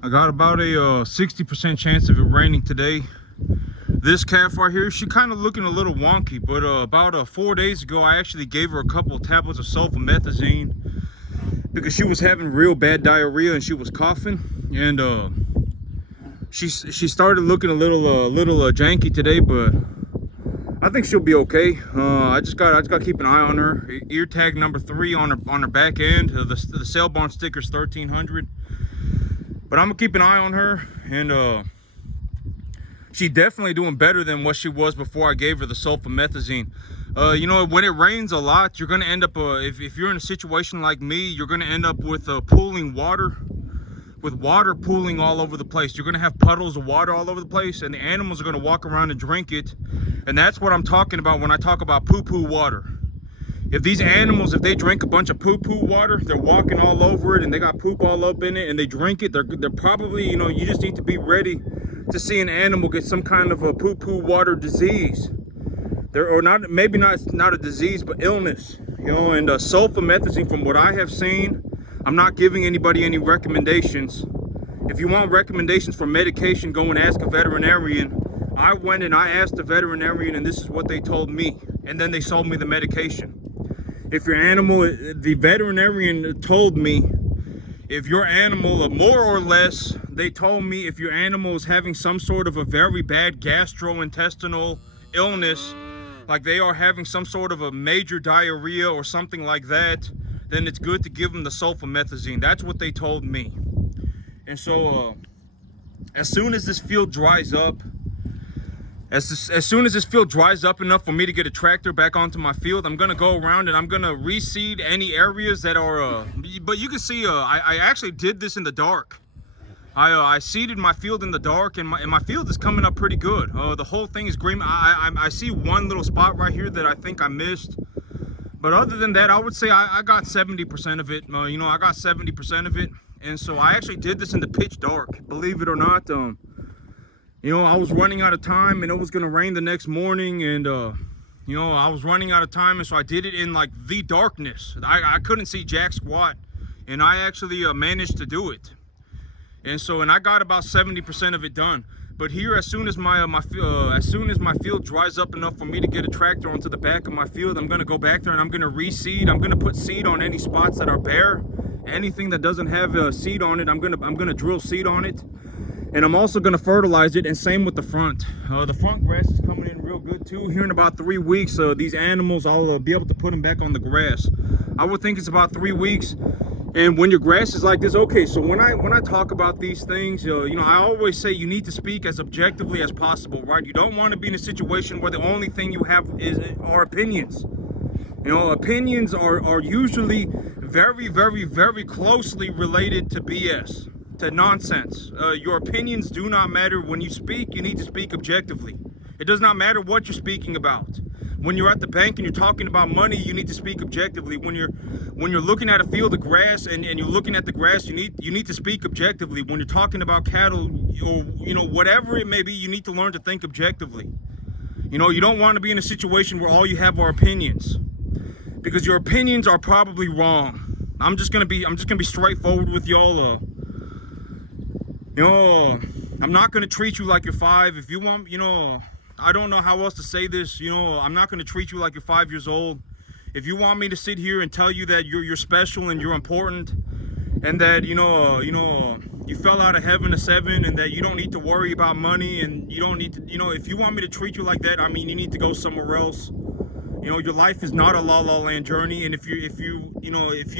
I got about a 60% chance of it raining today. This calf right here, she kind of looking a little wonky, but about 4 days ago, I actually gave her a couple of tablets of sulfamethazine because she was having real bad diarrhea and she was coughing, and she started looking a little janky today, but I think she'll be okay. I just got to keep an eye on her. Ear tag number 3 on her back end. The sale barn sticker's 1300. But I'm gonna keep an eye on her, and she's definitely doing better than what she was before I gave her the sulfamethazine. You know, when it rains a lot, you're gonna end up if you're in a situation like me, you're gonna end up with pooling water. With water pooling all over the place. You're gonna have puddles of water all over the place, and the animals are gonna walk around and drink it. And that's what I'm talking about when I talk about poo-poo water. If these animals, if they drink a bunch of poo-poo water, they're walking all over it and they got poop all up in it and they drink it, they're probably, you know, you just need to be ready to see an animal get some kind of a poo-poo water disease. Or not, maybe not a disease, but illness. You know, and sulfamethazine, from what I have seen, I'm not giving anybody any recommendations. If you want recommendations for medication, go and ask a veterinarian. I went and I asked the veterinarian, and this is what they told me. And then they sold me the medication. If your animal, the veterinarian told me, if your animal, more or less, they told me if your animal is having some sort of a very bad gastrointestinal illness, like they are having some sort of a major diarrhea or something like that, then it's good to give them the sulfamethazine. That's what they told me. And so, as soon as this field dries up, as soon as this field dries up enough for me to get a tractor back onto my field, I'm gonna go around and I'm gonna reseed any areas that are, but you can see, I actually did this in the dark. I seeded my field in the dark, and my field is coming up pretty good. The whole thing is green. I see one little spot right here that I think I missed. But other than that, I would say I got 70% of it. You know, I got 70% of it. And so I actually did this in the pitch dark, believe it or not. You know, I was running out of time and it was gonna rain the next morning, and you know, I was running out of time, and so I did it in like the darkness. I couldn't see jack squat, and I actually managed to do it. And so, and I got about 70% of it done. But here, as soon as my field dries up enough for me to get a tractor onto the back of my field, I'm gonna go back there and I'm gonna reseed. I'm gonna put seed on any spots that are bare. Anything that doesn't have seed on it, I'm gonna drill seed on it. And I'm also gonna fertilize it, and same with the front. The front grass is coming in real good too. Here in about 3 weeks, these animals, I'll be able to put them back on the grass. I would think it's about 3 weeks. And when your grass is like this, okay, so when I talk about these things, you know, I always say you need to speak as objectively as possible, right? You don't want to be in a situation where the only thing you have are opinions. You know, opinions are usually very, very, very closely related to BS, to nonsense. Your opinions do not matter. When you speak, you need to speak objectively. It does not matter what you're speaking about. When you're at the bank and you're talking about money, you need to speak objectively. When you're looking at a field of grass and you're looking at the grass, you need to speak objectively. When you're talking about cattle, or you know, whatever it may be, you need to learn to think objectively. You know, you don't want to be in a situation where all you have are opinions, because your opinions are probably wrong. I'm just gonna be straightforward with y'all. You know, I'm not gonna treat you like you're 5. If you want, you know, I don't know how else to say this. You know, I'm not gonna treat you like you're 5 years old. If you want me to sit here and tell you that you're special and you're important, and that you fell out of heaven to 7, and that you don't need to worry about money, and you don't need to, you know, if you want me to treat you like that, I mean, you need to go somewhere else. You know, your life is not a La La Land journey, and if you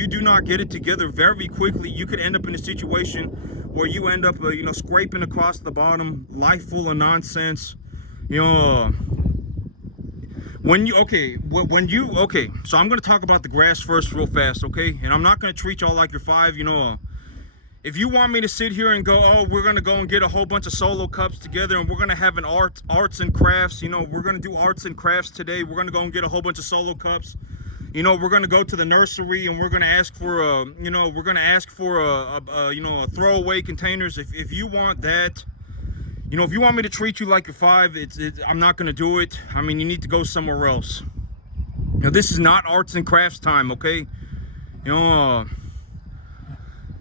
do not get it together very quickly, you could end up in a situation where you end up scraping across the bottom, life full of nonsense. You know, so I'm going to talk about the grass first real fast, okay? And I'm not going to treat y'all like you're 5. You know, if you want me to sit here and go, oh, we're going to go and get a whole bunch of solo cups together, and we're going to have an arts and crafts, you know, we're going to do arts and crafts today. We're going to go and get a whole bunch of solo cups. You know, we're going to go to the nursery and we're going to ask for throwaway containers. If you want that, you know, if you want me to treat you like you're 5, I'm not going to do it. I mean, you need to go somewhere else. You know, this is not arts and crafts time, okay? You know,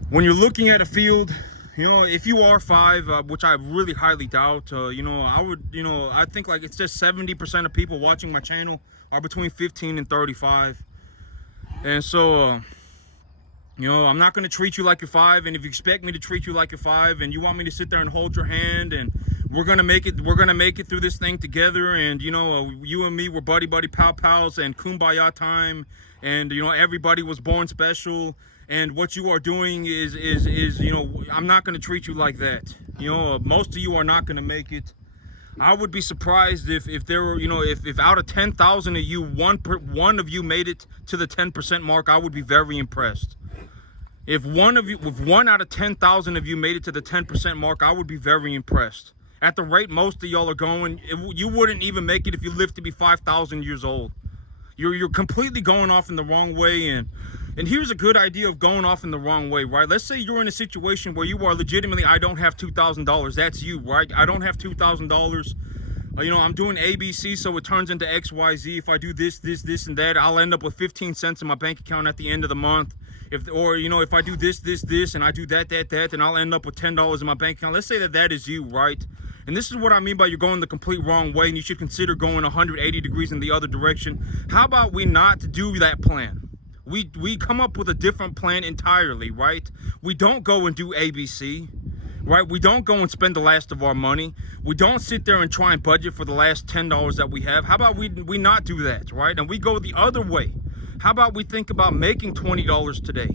when you're looking at a field you know, if you are 5, which I really highly doubt, you know, I think like it's just 70% of people watching my channel are between 15 and 35. And so, you know, I'm not going to treat you like you're 5. And if you expect me to treat you like you're 5 and you want me to sit there and hold your hand and we're going to make it through this thing together. And, you know, you and me were buddy pals and kumbaya time. And, you know, everybody was born special. And what you are doing is, you know, I'm not going to treat you like that. You know, most of you are not going to make it. I would be surprised if there were, you know, if out of 10,000 of you, one of you made it to the 10% mark, I would be very impressed. If one out of 10,000 of you made it to the 10% mark, I would be very impressed. At the rate most of y'all are going, you wouldn't even make it if you lived to be 5,000 years old. You're completely going off in the wrong way. And here's a good idea of going off in the wrong way, right? Let's say you're in a situation where you are legitimately, I don't have $2,000. That's you, right? I don't have $2,000. You know, I'm doing ABC, so it turns into XYZ. If I do this, and that, I'll end up with 15 cents in my bank account at the end of the month. Or, you know, if I do this, and I do that, then I'll end up with $10 in my bank account. Let's say that is you, right? And this is what I mean by you're going the complete wrong way, and you should consider going 180 degrees in the other direction. How about we not do that plan? We come up with a different plan entirely, right? We don't go and do ABC, right? We don't go and spend the last of our money. We don't sit there and try and budget for the last $10 that we have. How about we not do that, right? And we go the other way. How about we think about making $20 today,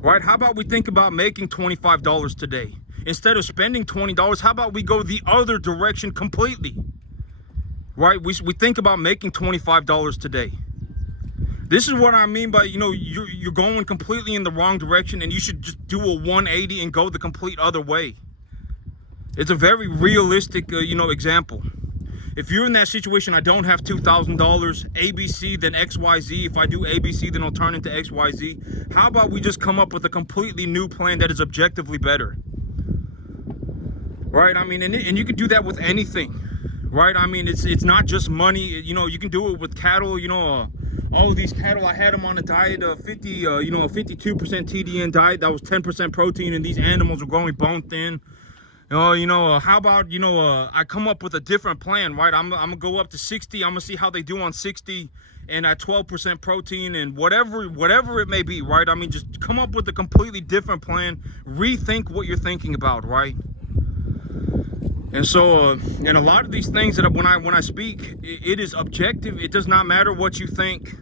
right? How about we think about making $25 today? Instead of spending $20, how about we go the other direction completely, right? We think about making $25 today. This is what I mean by, you know, you're going completely in the wrong direction, and you should just do a 180 and go the complete other way. It's a very realistic, you know, example. If you're in that situation, I don't have $2,000, ABC, then XYZ. If I do ABC, then I'll turn into XYZ. How about we just come up with a completely new plan that is objectively better? Right? I mean, and you can do that with anything, right? I mean, it's not just money. You know, you can do it with cattle. You know, all of these cattle, I had them on a diet of 52% TDN diet. That was 10% protein, and these animals were growing bone thin. You know, how about, you know, I come up with a different plan, right? I'm gonna go up to 60. I'm gonna see how they do on 60 and at 12% protein and whatever it may be, right? I mean, just come up with a completely different plan. Rethink what you're thinking about, right? And so, and a lot of these things that when I speak, it is objective. It does not matter what you think.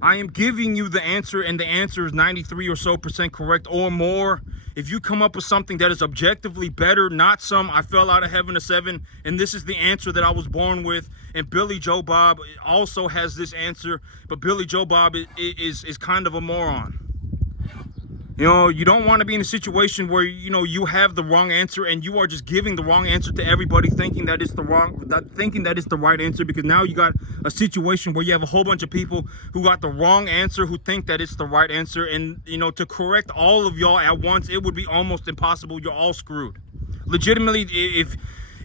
I am giving you the answer, and the answer is 93% or so correct or more. If you come up with something that is objectively better, not some I fell out of heaven a 7, and this is the answer that I was born with, and Billy Joe Bob also has this answer, but Billy Joe Bob is kind of a moron. You know, you don't want to be in a situation where, you know, you have the wrong answer and you are just giving the wrong answer to everybody, thinking that it's the right answer, because now you got a situation where you have a whole bunch of people who got the wrong answer, who think that it's the right answer. And, you know, to correct all of y'all at once, it would be almost impossible. You're all screwed. Legitimately,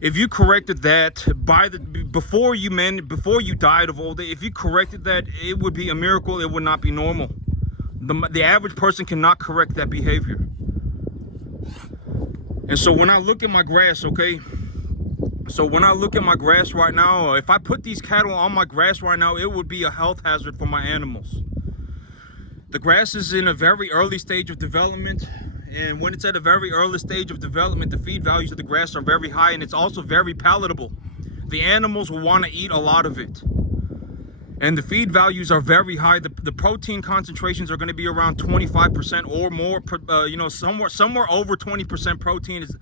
if you corrected that before you died of old age, if you corrected that, it would be a miracle. It would not be normal. The average person cannot correct that behavior. And so when I look at my grass, okay, so when I look at my grass right now, if I put these cattle on my grass right now, it would be a health hazard for my animals. The grass is in a very early stage of development, and when it's at a very early stage of development, the feed values of the grass are very high, and it's also very palatable. The animals will want to eat a lot of it. And the feed values are very high. The protein concentrations are going to be around 25% or more. You know, somewhere over 20% protein is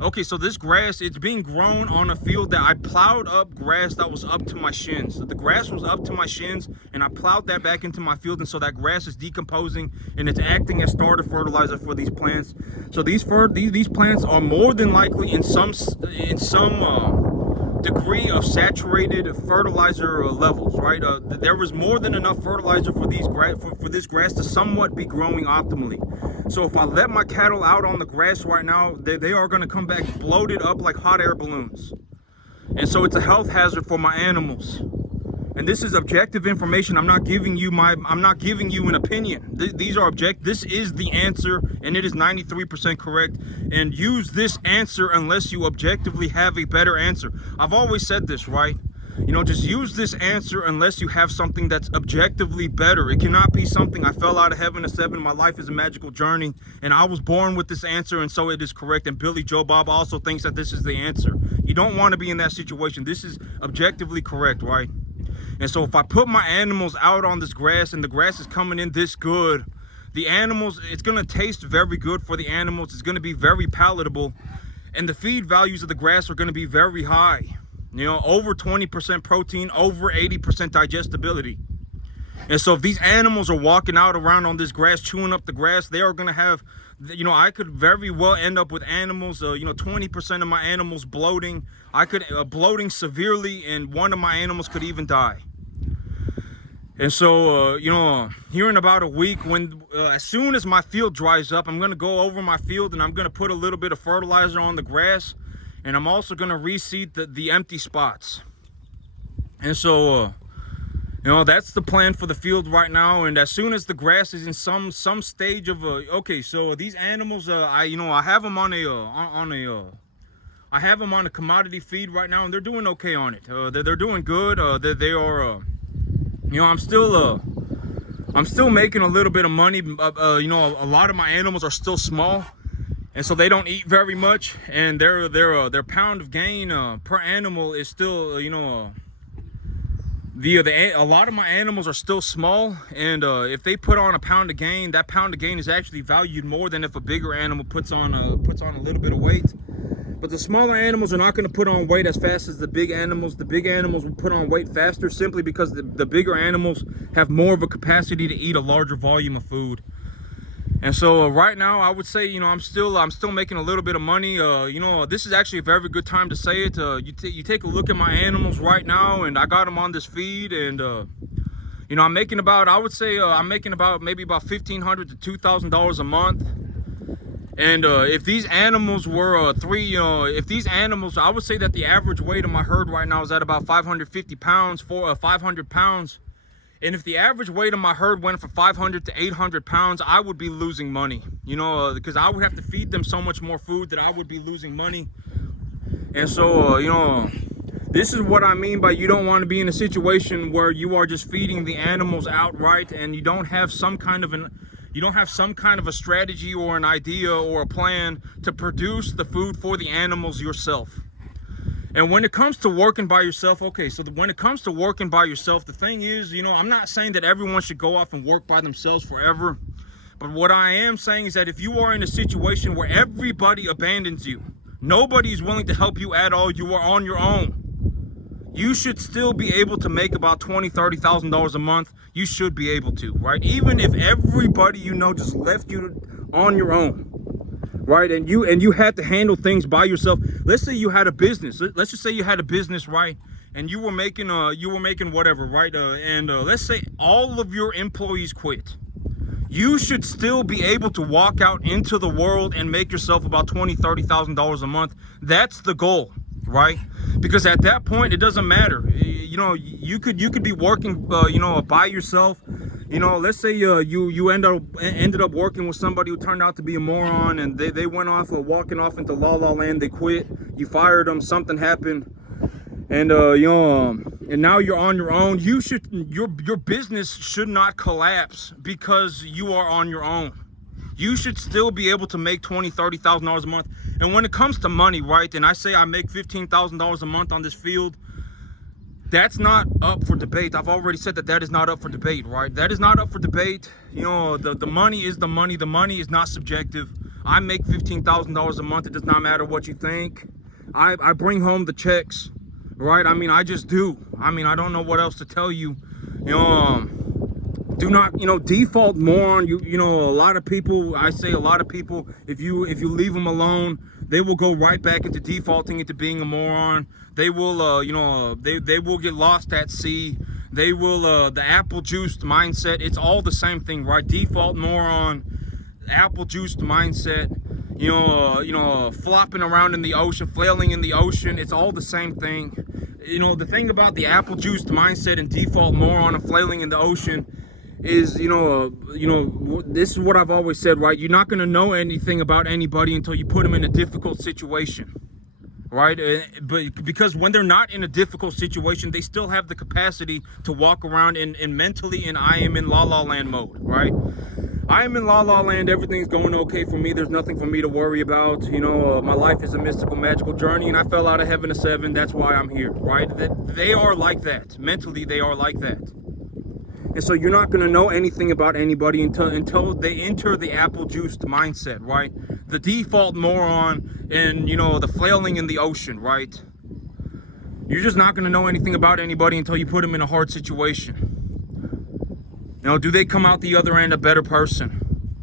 okay. So this grass, it's being grown on a field that I plowed up grass that was up to my shins. So the grass was up to my shins, and I plowed that back into my field, and so that grass is decomposing and it's acting as starter fertilizer for these plants. So these plants are more than likely in some degree of saturated fertilizer levels, right? There was more than enough fertilizer for this grass to somewhat be growing optimally. So if I let my cattle out on the grass right now, they are going to come back bloated up like hot air balloons. And so it's a health hazard for my animals. And this is objective information. I'm not giving you an opinion. These are this is the answer, and it is 93% correct. And use this answer unless you objectively have a better answer. I've always said this, right? You know, just use this answer unless you have something that's objectively better. It cannot be something I fell out of heaven at 7. My life is a magical journey, and I was born with this answer, and so it is correct. And Billy Joe Bob also thinks that this is the answer. You don't want to be in that situation. This is objectively correct, right? And so if I put my animals out on this grass and the grass is coming in this good, the animals, it's going to taste very good for the animals. It's going to be very palatable. And the feed values of the grass are going to be very high. You know, over 20% protein, over 80% digestibility. And so if these animals are walking out around on this grass, chewing up the grass, they are going to have, you know, I could very well end up with animals, you know, 20% of my animals bloating. I could bloating severely, and one of my animals could even die. And so, you know, here in about a week, when as soon as my field dries up, I'm going to go over my field and I'm going to put a little bit of fertilizer on the grass. And I'm also going to reseed the empty spots. And so, you know, that's the plan for the field right now. And as soon as the grass is in some stage of okay, so these animals, I have them on a commodity feed right now, and they're doing okay on it. They're doing good. They are, you know, I'm still making a little bit of money. You know, a lot of my animals are still small, and so they don't eat very much, and their pound of gain per animal is still, you know, a lot of my animals are still small, and if they put on a pound of gain, that pound of gain is actually valued more than if a bigger animal puts on a little bit of weight. But the smaller animals are not going to put on weight as fast as the big animals. The big animals will put on weight faster simply because the bigger animals have more of a capacity to eat a larger volume of food. And so right now, I would say, you know, I'm still making a little bit of money. You know, this is actually a very good time to say it. You take a look at my animals right now, and I got them on this feed, and you know, I'm making about, I would say, I'm making about maybe about $1,500 to $2,000 a month. And if these animals were if these animals, I would say that the average weight of my herd right now is at about 550 pounds, 500 pounds. And if the average weight of my herd went from 500 to 800 pounds, I would be losing money, you know, because I would have to feed them so much more food that I would be losing money. And so, you know, this is what I mean by you don't want to be in a situation where you are just feeding the animals outright and you don't have some kind of a strategy or an idea or a plan to produce the food for the animals yourself. And when it comes to working by yourself, okay, so when it comes to working by yourself, the thing is, you know, I'm not saying that everyone should go off and work by themselves forever. But what I am saying is that if you are in a situation where everybody abandons you, nobody is willing to help you at all, you are on your own, you should still be able to make about $20,000, $30,000 a month. You should be able to, right? Even if everybody you know just left you on your own, right? And you had to handle things by yourself. Let's say you had a business. Let's just say you had a business, right? And you were making whatever, right? Let's say all of your employees quit. You should still be able to walk out into the world and make yourself about $20,000, $30,000 a month. That's the goal, right? Because at that point, it doesn't matter. You know, you could be working, you know, by yourself. You know, let's say you ended up working with somebody who turned out to be a moron, and they went off walking off into la la land. They quit. You fired them. Something happened, and you know, and now you're on your own. Your business should not collapse because you are on your own. You should still be able to make $20,000, $30,000 a month. And when it comes to money, right? And I say I make $15,000 a month on this field. That's not up for debate. I've already said that is not up for debate, right? That is not up for debate. You know, the money is the money. The money is not subjective. I make $15,000 a month. It does not matter what you think. I bring home the checks, right? I mean, I just do. I mean, I don't know what else to tell you. You know, do not, you know, default moron. You know, a lot of people, I say a lot of people, if you leave them alone, they will go right back into defaulting into being a moron. They will, you know, they will get lost at sea. They will, the apple juiced mindset. It's all the same thing, right? Default moron, apple juiced mindset. You know, flopping around in the ocean, flailing in the ocean. It's all the same thing. you know, the thing about the apple juiced mindset and default moron and flailing in the ocean is, you know, this is what I've always said, right? You're not going to know anything about anybody until you put them in a difficult situation, right? But because when they're not in a difficult situation, they still have the capacity to walk around in mentally in I am in la la land mode, right? I am in la la land. Everything's going okay for me. There's nothing for me to worry about. You know, my life is a mystical, magical journey, and I fell out of heaven to 7. That's why I'm here, right? They are like that. Mentally, they are like that. And so you're not going to know anything about anybody until they enter the apple juiced mindset, right? The default moron and, you know, the flailing in the ocean, right? You're just not going to know anything about anybody until you put them in a hard situation. You know, do they come out the other end a better person?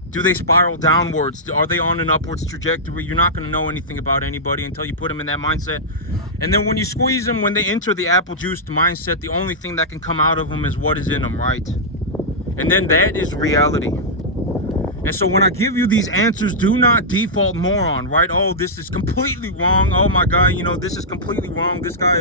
Do they spiral downwards? Are they on an upwards trajectory? You're not going to know anything about anybody until you put them in that mindset. And then when you squeeze them, when they enter the apple juiced mindset, the only thing that can come out of them is what is in them, right? And then that is reality. And so when I give you these answers, do not default moron, right? Oh, this is completely wrong. Oh my God, you know, this is completely wrong. This guy,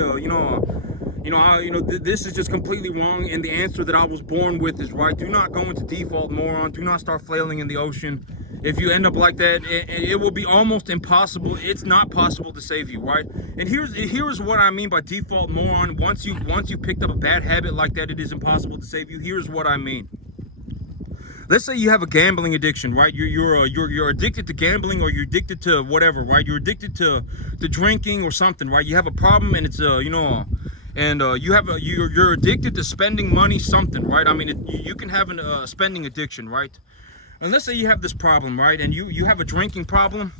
this is just completely wrong. And the answer that I was born with is right. Do not go into default moron. Do not start flailing in the ocean. If you end up like that, it will be almost impossible. It's not possible to save you, right? And here's what I mean by default moron. Once you picked up a bad habit like that, it is impossible to save you. Here's what I mean. Let's say you have a gambling addiction, right? You're addicted to gambling, or you're addicted to whatever, right? You're addicted to drinking or something, right? You have a problem, and it's you're addicted to spending money, something, right? I mean, you can have a spending addiction, right? And let's say you have this problem, right? And you have a drinking problem,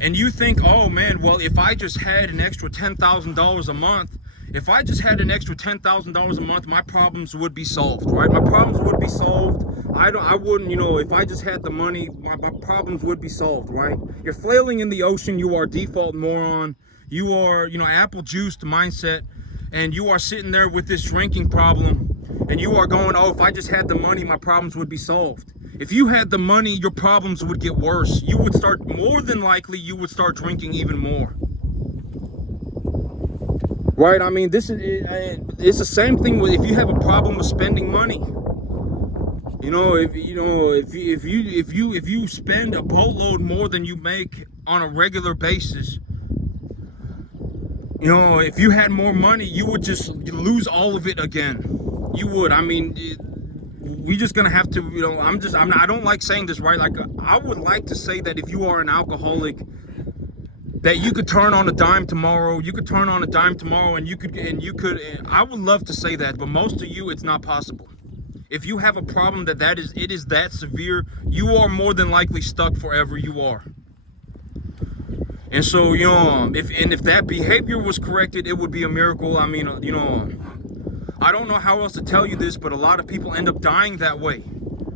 and you think, oh man, well, if I just had an extra $10,000 a month, if I just had an extra $10,000 a month, my problems would be solved, right? My problems would be solved. I wouldn't, you know, if I just had the money, my problems would be solved, right? You're flailing in the ocean. You are default moron. You are, you know, apple juiced mindset, and you are sitting there with this drinking problem, and you are going, oh, if I just had the money, my problems would be solved. If you had the money, your problems would get worse. You would start, more than likely, you would start drinking even more. Right? I mean, it's the same thing with if you have a problem with spending money. You know, if you spend a boatload more than you make on a regular basis, you know, if you had more money, you would just lose all of it again. You would. I mean, we just gonna have to, you know, I don't like saying this, right? Like, I would like to say that if you are an alcoholic, that you could turn on a dime tomorrow. You could turn on a dime tomorrow, and I would love to say that, but most of you, it's not possible. If you have a problem it is that severe, you are more than likely stuck forever. You are. And so, you know, if that behavior was corrected, it would be a miracle. I mean, you know, I don't know how else to tell you this, but a lot of people end up dying that way.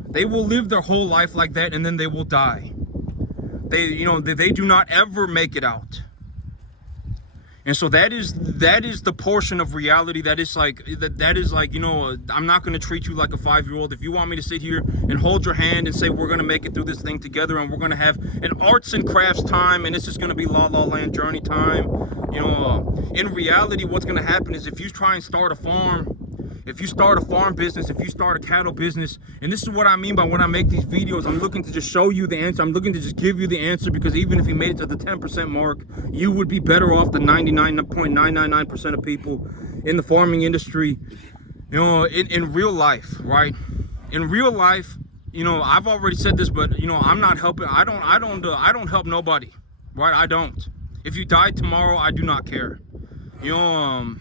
They will live their whole life like that, and then they will die. They do not ever make it out. And so that is the portion of reality that is like, you know, I'm not going to treat you like a 5-year-old. If you want me to sit here and hold your hand and say we're going to make it through this thing together, and we're going to have an arts and crafts time, and this is going to be la la land journey time, you know, in reality, what's going to happen is if you try and start a farm, if you start a farm business, if you start a cattle business, and this is what I mean by when I make these videos, I'm looking to just show you the answer. I'm looking to just give you the answer, because even if you made it to the 10% mark, you would be better off than 99.999% of people in the farming industry. You know, in real life, right? In real life, you know, I've already said this, but you know, I'm not helping. I don't help nobody, right? I don't. If you die tomorrow, I do not care. You know,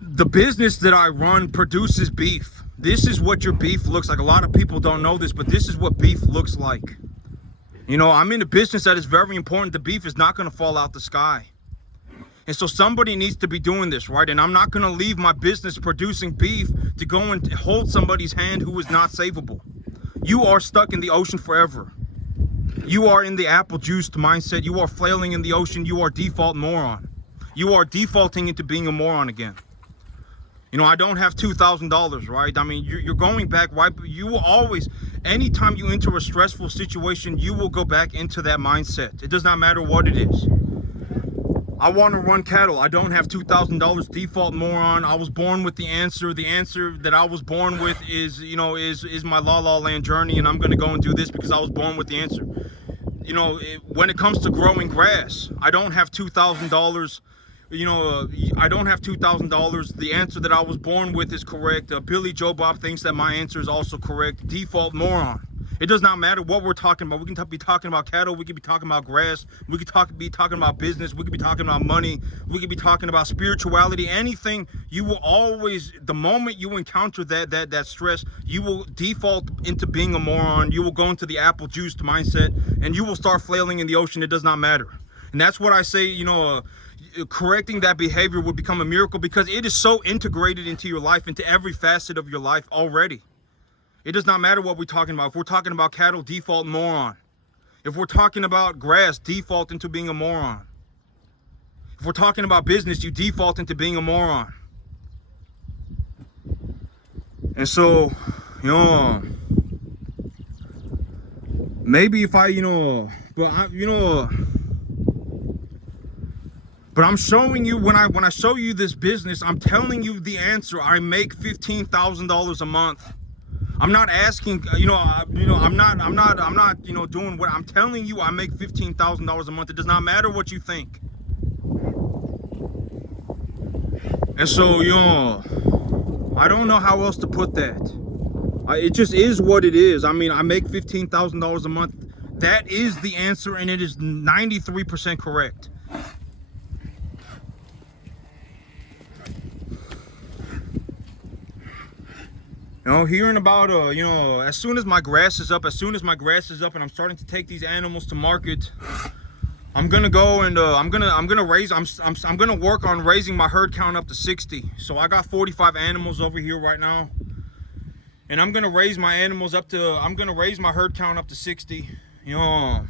the business that I run produces beef. This is what your beef looks like. A lot of people don't know this, but this is what beef looks like. You know, I'm in a business that is very important. The beef is not going to fall out the sky. And so somebody needs to be doing this, right? And I'm not going to leave my business producing beef to go and hold somebody's hand who is not savable. You are stuck in the ocean forever. You are in the apple juiced mindset. You are flailing in the ocean. You are default moron. You are defaulting into being a moron again. You know, I don't have $2,000, right? I mean, you're going back, right? You will always, anytime you enter a stressful situation, you will go back into that mindset. It does not matter what it is. I want to run cattle. I don't have $2,000. Default moron. I was born with the answer. The answer that I was born with is, you know, is my La La Land journey, and I'm gonna go and do this because I was born with the answer. You know, when it comes to growing grass, I don't have $2,000. You know, I don't have $2,000. The answer that I was born with is correct. Billy Joe Bob thinks that my answer is also correct. Default moron. It does not matter what we're talking about. We can be talking about cattle. We could be talking about grass. We could be talking about business. We could be talking about money. We could be talking about spirituality. Anything. You will always, the moment you encounter that stress, you will default into being a moron. You will go into the apple juiced mindset, and you will start flailing in the ocean. It does not matter. And that's what I say. You know, correcting that behavior would become a miracle because it is so integrated into your life, into every facet of your life already. It does not matter what we're talking about. If we're talking about cattle, default moron. If we're talking about grass, default into being a moron. If we're talking about business, you default into being a moron. And so, you know, maybe if I, you know, but I'm showing you, when I show you this business, I'm telling you the answer. I make $15,000 a month. I'm not asking, I'm not, you know, doing what I'm telling you. I make $15,000 a month. It does not matter what you think. And so, you know, I don't know how else to put that. It just is what it is. I mean, I make $15,000 a month. That is the answer, and it is 93% correct. You know, hearing about, you know, as soon as my grass is up, and I'm starting to take these animals to market, I'm gonna go and I'm gonna work on raising my herd count up to 60. So I got 45 animals over here right now, and I'm gonna raise my animals up to, I'm gonna raise my herd count up to 60. You know,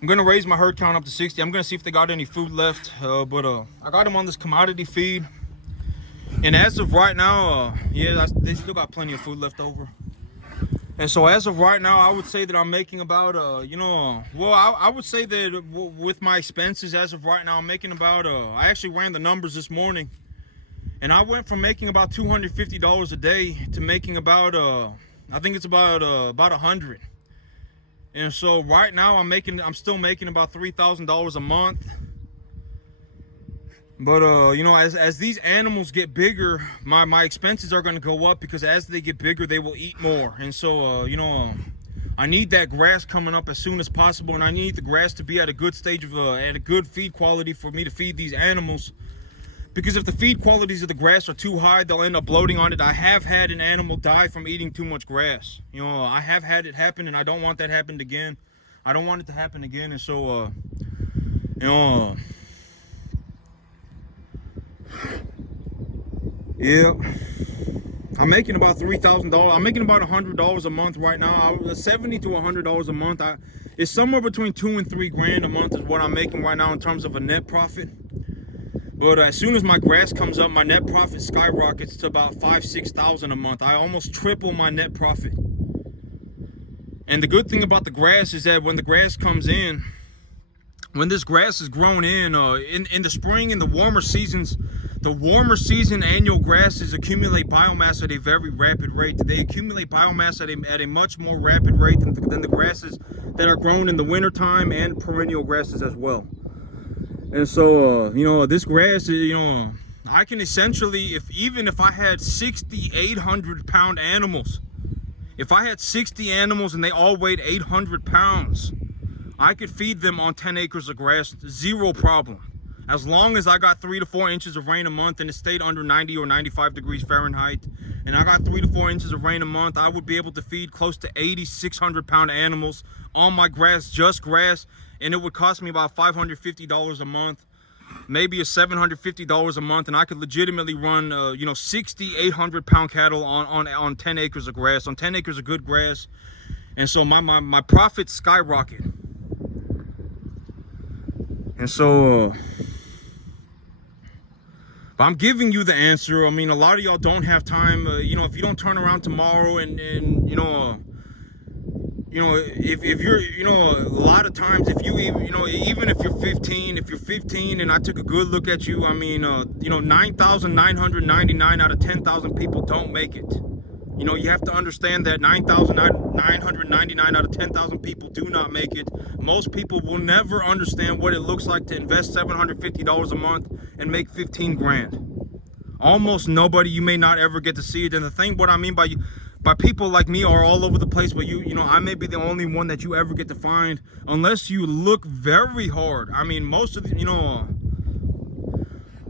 I'm gonna raise my herd count up to 60. I'm gonna see if they got any food left, but I got them on this commodity feed. And as of right now, yeah, they still got plenty of food left over. And so as of right now, I would say that I'm making about, you know, well, I would say that with my expenses as of right now, I'm making about, I actually ran the numbers this morning. And I went from making about $250 a day to making about, I think it's about 100. And so right now I'm still making about $3,000 a month. But you know, as these animals get bigger, my expenses are going to go up, because as they get bigger, they will eat more. And so you know, I need that grass coming up as soon as possible, and I need the grass to be at a good stage of at a good feed quality for me to feed these animals. Because if the feed qualities of the grass are too high, they'll end up bloating on it. I have had an animal die from eating too much grass. You know, I have had it happen, and I don't want that happen again. I don't want it to happen again. And so you know, yeah, I'm making about $3,000. I'm making about $100 a month right now. $70 to $100 a month. It's somewhere between $2 and $3 grand a month is what I'm making right now in terms of a net profit. But as soon as my grass comes up, my net profit skyrockets to about $5,000–6,000 a month. I almost triple my net profit. And the good thing about the grass is that when the grass comes in, when this grass is grown in the spring, in the warmer seasons, the warmer season annual grasses accumulate biomass at a very rapid rate. They accumulate biomass at a much more rapid rate than the grasses that are grown in the wintertime, and perennial grasses as well. And so, you know, this grass, you know, I can essentially, even if I had 60 800-pound animals, if I had 60 animals and they all weighed 800 pounds, I could feed them on 10 acres of grass, zero problem. As long as I got 3 to 4 inches of rain a month and it stayed under 90 or 95 degrees Fahrenheit, and I got 3 to 4 inches of rain a month, I would be able to feed close to 80 600-pound animals on my grass, just grass, and it would cost me about $550 a month, maybe $750 a month, and I could legitimately run, you know, 60 800-pound cattle on 10 acres of grass, on 10 acres of good grass. And so my profits skyrocket. And so but I'm giving you the answer. I mean, a lot of y'all don't have time. You know, if you don't turn around tomorrow and you know, you know, if you're, you know, a lot of times if you even, you know, even if you're 15 and I took a good look at you, I mean, you know, 9,999 out of 10,000 people don't make it. You know, you have to understand that 9,999 out of 10,000 people do not make it. Most people will never understand what it looks like to invest $750 a month and make 15 grand. Almost nobody, you may not ever get to see it. And the thing, what I mean by people like me are all over the place, but you know, I may be the only one that you ever get to find unless you look very hard. I mean, most of the, you know,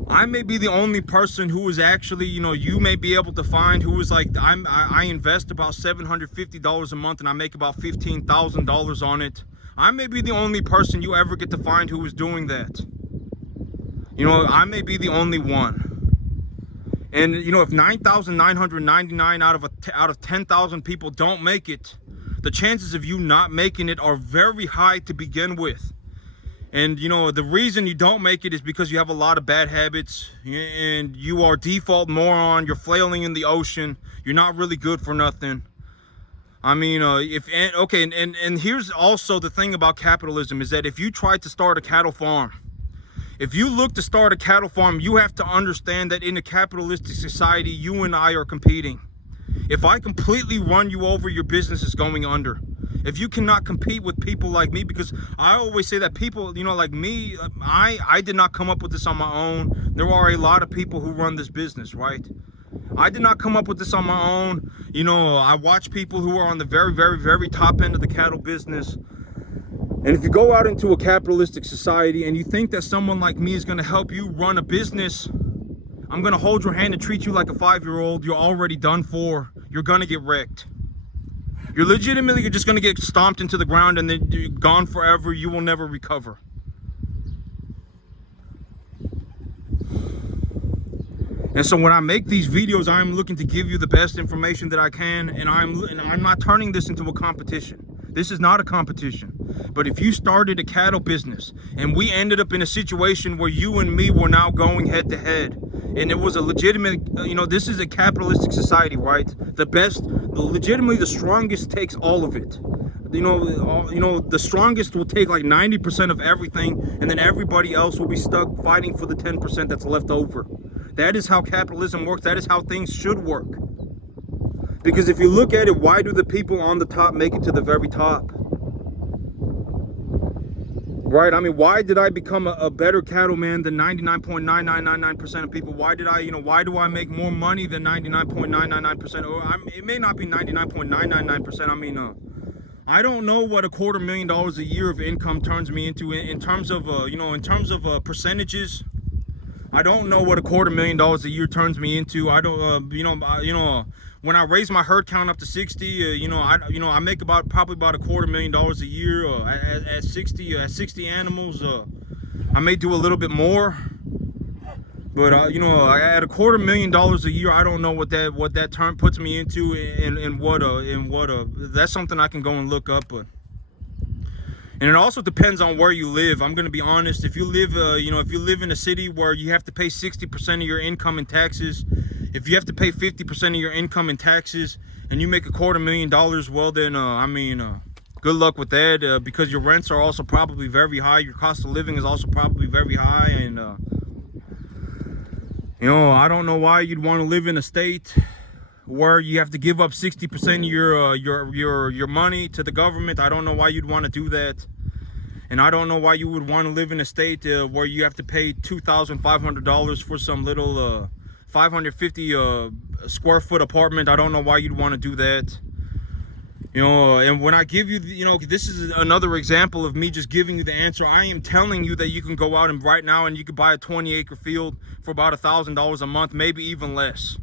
I may be the only person who is actually, you know, you may be able to find who is like, I invest about $750 a month and I make about $15,000 on it. I may be the only person you ever get to find who is doing that. You know, I may be the only one. And you know, if 9,999 out of 10,000 people don't make it, the chances of you not making it are very high to begin with. And you know, the reason you don't make it is because you have a lot of bad habits and you are default moron, you're flailing in the ocean, you're not really good for nothing. I mean, and here's also the thing about capitalism is that if you try to start a cattle farm, if you look to start a cattle farm, you have to understand that in a capitalistic society, you and I are competing. If I completely run you over, your business is going under. If you cannot compete with people like me, because I always say that people, you know, like me, I did not come up with this on my own. There are a lot of people who run this business, right? I did not come up with this on my own. You know, I watch people who are on the very, very, very top end of the cattle business. And if you go out into a capitalistic society and you think that someone like me is going to help you run a business, I'm going to hold your hand and treat you like a 5-year-old. You're already done for. You're going to get wrecked. You're legitimately just going to get stomped into the ground and then you're gone forever. You will never recover. And so when I make these videos, I'm looking to give you the best information that I can, and I'm not turning this into a competition. This is not a competition. But if you started a cattle business and we ended up in a situation where you and me were now going head to head, and it was a legitimate, you know, this is a capitalistic society, right? Legitimately the strongest takes all of it. You know, the strongest will take like 90% of everything, and then everybody else will be stuck fighting for the 10% that's left over. That is how capitalism works. That is how things should work. Because if you look at it, why do the people on the top make it to the very top? Right? I mean, why did I become a better cattleman than 99.9999% of people? Why did I, you know, why do I make more money than 99.999%? Or it may not be 99.999%. I mean, I don't know what $250,000 a year of income turns me into in terms of, you know, in terms of percentages. I don't know what $250,000 a year turns me into. I don't, when I raise my herd count up to 60, I make probably about $250,000 a year. At 60 animals, I may do a little bit more. But at $250,000 a year, I don't know what that term puts me into, that's something I can go and look up. But and it also depends on where you live. I'm gonna be honest. If you live, if you live in a city where you have to pay 60% of your income in taxes, if you have to pay 50% of your income in taxes, and you make $250,000, well then, good luck with that. Because your rents are also probably very high. Your cost of living is also probably very high, and I don't know why you'd want to live in a state where you have to give up 60% of your money to the government. I don't know why you'd want to do that. And I don't know why you would want to live in a state where you have to pay $2,500 for some little 550 square foot apartment. I don't know why you'd want to do that. And when I give you, this is another example of me just giving you the answer. I am telling you that you can go out and right now and you can buy a 20-acre field for about $1,000 a month, maybe even less.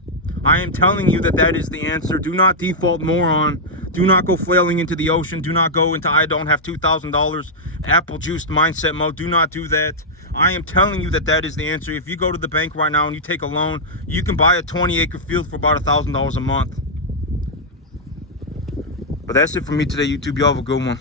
I am telling you that is the answer. Do not default moron. Do not go flailing into the ocean. Do not go into I don't have $2,000 apple juice mindset mode. Do not do that. I am telling you that is the answer. If you go to the bank right now and you take a loan, you can buy a 20-acre field for about $1,000 a month. But that's it for me today, YouTube. Y'all have a good one.